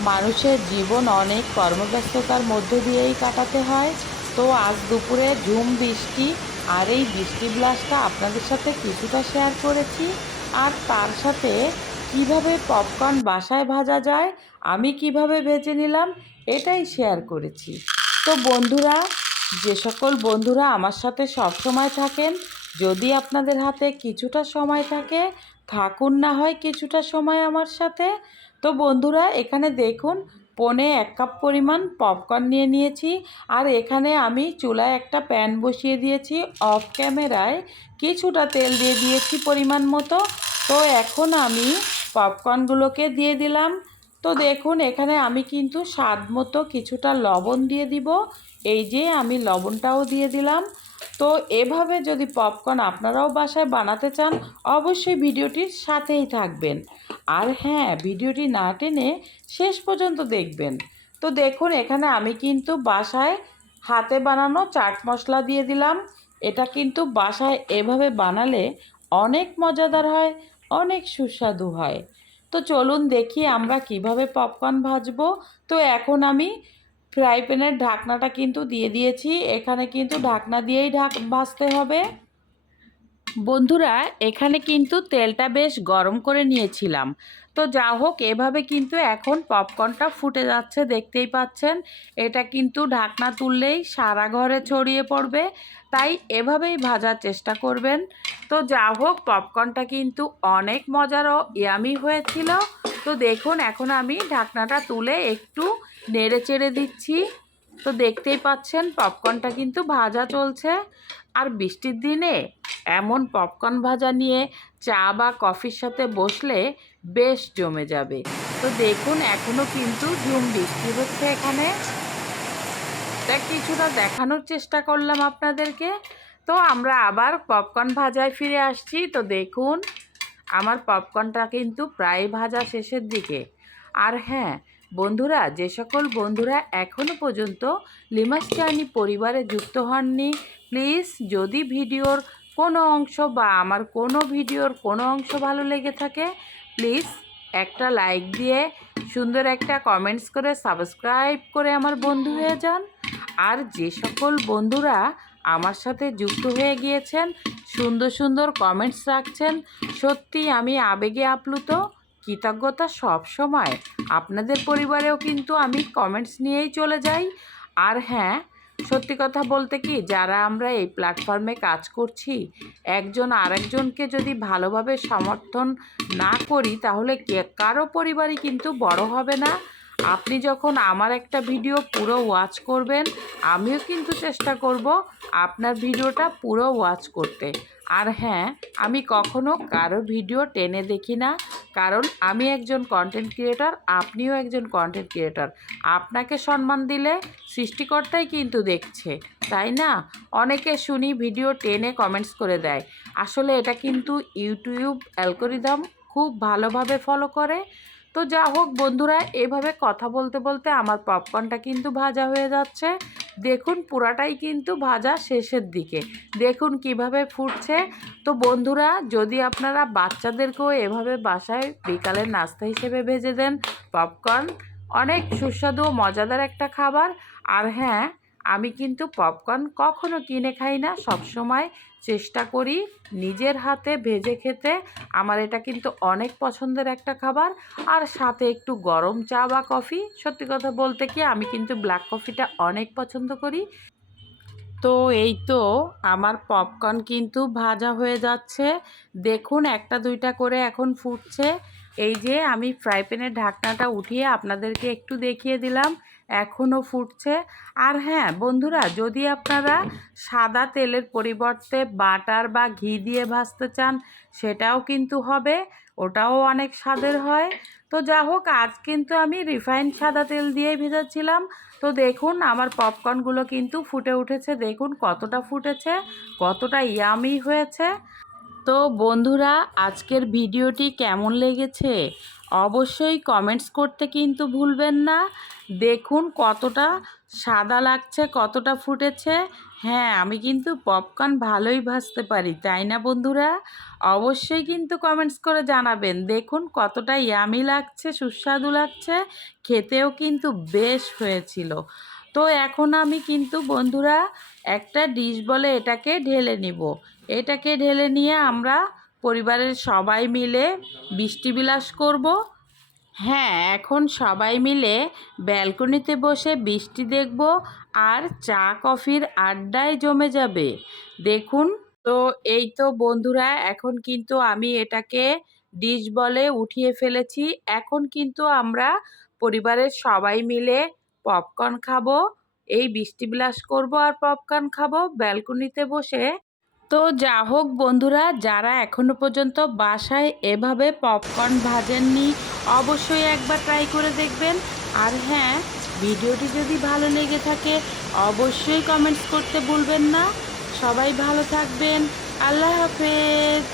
মানুষের জীবন অনেক কর্মব্যস্ততার মধ্য দিয়েই কাটাতে হয়। তো আজ দুপুরে ঝুম, বৃষ্টি আর এই বৃষ্টি ব্লাসটা আপনাদের সাথে কিছুটা শেয়ার করেছি। আর তার সাথে কীভাবে পপকর্ন বাসায় ভাজা যায়, আমি কীভাবে ভেজে নিলাম, এটাই শেয়ার করেছি। তো বন্ধুরা, যে সকল বন্ধুরা আমার সাথে সব সময় থাকেন, যদি আপনাদের হাতে কিছুটা সময় থাকে, থাকুন না হয় কিছুটা সময় আমার সাথে। তো বন্ধুরা, এখানে দেখুন, পনে এক কাপ পরিমাণ পপকর্ন নিয়ে নিয়েছি আর এখানে আমি চুলায় একটা প্যান বসিয়ে দিয়েছি। অফ ক্যামেরায় কিছুটা তেল দিয়ে দিয়েছি পরিমাণ মতো। তো এখন আমি পপকর্নগুলোকে দিয়ে দিলাম। তো দেখুন, এখানে আমি কিন্তু স্বাদ মতো কিছুটা লবণ দিয়ে দিব। এই যে আমি লবণটাও দিয়ে দিলাম। তো এভাবে যদি পপকর্ন আপনারাও বাসায় বানাতে চান, অবশ্যই ভিডিওটির সাথেই থাকবেন। আর হ্যাঁ ভিডিওটি না টেনে শেষ পর্যন্ত দেখবেন। তো দেখুন, এখানে আমি কিন্তু বাসায় হাতে বানানো চাট মশলা দিয়ে দিলাম। এটা কিন্তু বাসায় এভাবে বানালে অনেক মজাদার হয়, অনেক সুস্বাদু হয়। তো চলুন দেখি আমরা কীভাবে পপকর্ন ভাজবো। তো এখন আমি ফ্রাই প্যানের ঢাকনাটা কিন্তু দিয়ে দিয়েছি। এখানে কিন্তু ঢাকনা দিয়েই ঢাক ভাজতে হবে। বন্ধুরা, এখানে কিন্তু তেলটা বেশ গরম করে নিয়েছিলাম। তো যা হোক, এভাবে কিন্তু এখন পপকর্নটা ফুটে যাচ্ছে, দেখতেই পাচ্ছেন। এটা কিন্তু ঢাকনা তুললেই সারা ঘরে ছড়িয়ে পড়বে। তাই এভাবেই ভাজার চেষ্টা করবেন। তো যা হোক, পপকর্নটা কিন্তু অনেক মজার ও ইয়ামি হয়েছিল। তো দেখুন, এখন আমি ঢাকনাটা তুলে একটু নেড়ে চেড়ে দিচ্ছি। তো দেখতেই পাচ্ছেন, পপকর্নটা কিন্তু ভাজা চলছে। আর বৃষ্টির দিনে এমন পপকর্ন ভাজা নিয়ে চা বা কফির সাথে বসলে বেশ জমে যাবে। তো দেখুন এখনও কিন্তু ঝুম বৃষ্টি হচ্ছে এখানে। তা কিছুটা দেখানোর চেষ্টা করলাম আপনাদেরকে। তো আমরা আবার পপকর্ন ভাজায় ফিরে আসছি। তো দেখুন আমার পপকর্নটা কিন্তু প্রায় ভাজা শেষের দিকে। আর হ্যাঁ বন্ধুরা, যে সকল বন্ধুরা এখনও পর্যন্ত লিমাস পরিবারে যুক্ত হননি, প্লিজ যদি ভিডিওর কোনো অংশ বা আমার কোনো ভিডিওর কোনো অংশ ভালো লেগে থাকে, প্লিজ একটা লাইক দিয়ে সুন্দর একটা কমেন্টস করে সাবস্ক্রাইব করে আমার বন্ধু হয়ে যান। আর যে সকল বন্ধুরা আমার সাথে যুক্ত হয়ে গিয়েছেন, সুন্দর সুন্দর কমেন্টস রাখছেন। সত্যি আমি আবেগে আপ্লুত, কৃতজ্ঞতা সব সময়। আপনাদের পরিবারেও কিন্তু আমি কমেন্টস নিয়েই চলে যাই। আর হ্যাঁ সত্যি কথা বলতে কি, যারা আমরা এই প্ল্যাটফর্মে কাজ করছি, একজন আরেকজনকে যদি ভালোভাবে সমর্থন না করি, তাহলে কারও পরিবারই কিন্তু বড় হবে না। আপনি যখন আমার একটা ভিডিও পুরো ওয়াচ করবেন, আমিও কিন্তু চেষ্টা করব আপনার ভিডিওটা পুরো ওয়াচ করতে। আর হ্যাঁ আমি কখনো কারও ভিডিও টেনে দেখি না, কারণ আমি একজন কন্টেন্ট ক্রিয়েটর আপনিও একজন কন্টেন্ট ক্রিয়েটর আপনাকে সম্মান দিলে সৃষ্টিকর্তাই কিন্তু দেখছে, তাই না? অনেকে শুনি ভিডিও টেনে কমেন্টস করে দেয়। আসলে এটা কিন্তু ইউটিউব অ্যালগোরিদম খুব ভালোভাবে ফলো করে। তো যা হোক বন্ধুরা, এভাবে কথা বলতে বলতে আমার পপকর্নটা কিন্তু ভাজা হয়ে যাচ্ছে। দেখুন পুরাটাই কিন্তু ভাজা শেষের দিকে। দেখুন কীভাবে ফুটছে। তো বন্ধুরা, যদি আপনারা বাচ্চাদেরকেও এভাবে বাসায় বিকালের নাস্তা হিসেবে ভেজে দেন পপকর্ন অনেক সুস্বাদু ও মজাদার একটা খাবার। আর হ্যাঁ আমি কিন্তু পপকর্ন কখনো কিনে খাই না সব সময় চেষ্টা করি নিজের হাতে ভেজে খেতে। আমার এটা কিন্তু অনেক পছন্দের একটা খাবার। আর সাথে একটু গরম চা বা কফি। সত্যি কথা বলতে কি, আমি কিন্তু ব্ল্যাক কফিটা অনেক পছন্দ করি। তো এই তো আমার পপকর্ন কিন্তু ভাজা হয়ে যাচ্ছে। দেখুন, একটা দুইটা করে এখন ফুটছে। এই যে আমি ফ্রাই প্যানের ঢাকনাটা উঠিয়ে আপনাদেরকে একটু দেখিয়ে দিলাম এখনও ফুটছে। আর হ্যাঁ বন্ধুরা, যদি আপনারা সাদা তেলের পরিবর্তে বাটার বা ঘি দিয়ে ভাজতে চান, সেটাও কিন্তু হবে, ওটাও অনেক স্বাদের হয়। তো যা হোক, আজ কিন্তু আমি রিফাইন্ড সাদা তেল দিয়েই ভেজাচ্ছিলাম। তো দেখুন, আমার পপকর্নগুলো কিন্তু ফুটে উঠেছে। দেখুন কতটা ফুটেছে, কতটা ইয়ামি হয়েছে। তো বন্ধুরা, আজকের ভিডিওটি কেমন লেগেছে? অবশ্যই কমেন্টস করতে কিন্তু ভুলবেন না। দেখুন কতটা সাদা লাগছে, কতটা ফুটেছে। হ্যাঁ আমি কিন্তু পপকর্ন ভালোই ভাজতে পারি, তাই না বন্ধুরা? অবশ্যই কিন্তু কমেন্টস করে জানাবেন। দেখুন কতটা ইয়ামি লাগছে, সুস্বাদু লাগছে, খেতেও কিন্তু বেশ হয়েছিল। তো এখন আমি কিন্তু বন্ধুরা একটা ডিশ বলে এটাকে ঢেলে নিব। এটাকে ঢেলে নিয়ে আমরা পরিবারের সবাই মিলে বৃষ্টি বিলাস করব। হ্যাঁ এখন সবাই মিলে ব্যালকনিতে বসে বৃষ্টি দেখব আর চা, কফির আড্ডায় জমে যাবে। দেখুন, তো এই তো বন্ধুরা, এখন কিন্তু আমি এটাকে ডিশ বলে উঠিয়ে ফেলেছি। এখন কিন্তু আমরা পরিবারের সবাই মিলে পপকর্ন খাব, এই বৃষ্টি বিলাস করব আর পপকর্ন খাব ব্যালকনিতে বসে। তো যা হোক বন্ধুরা, যারা এখনও পর্যন্ত বাসায় এভাবে পপকর্ন ভাজেননি, অবশ্যই একবার ট্রাই করে দেখবেন। আর হ্যাঁ ভিডিওটি যদি ভালো লেগে থাকে, অবশ্যই কমেন্টস করতে ভুলবেন না। সবাই ভালো থাকবেন। আল্লাহ হাফেজ।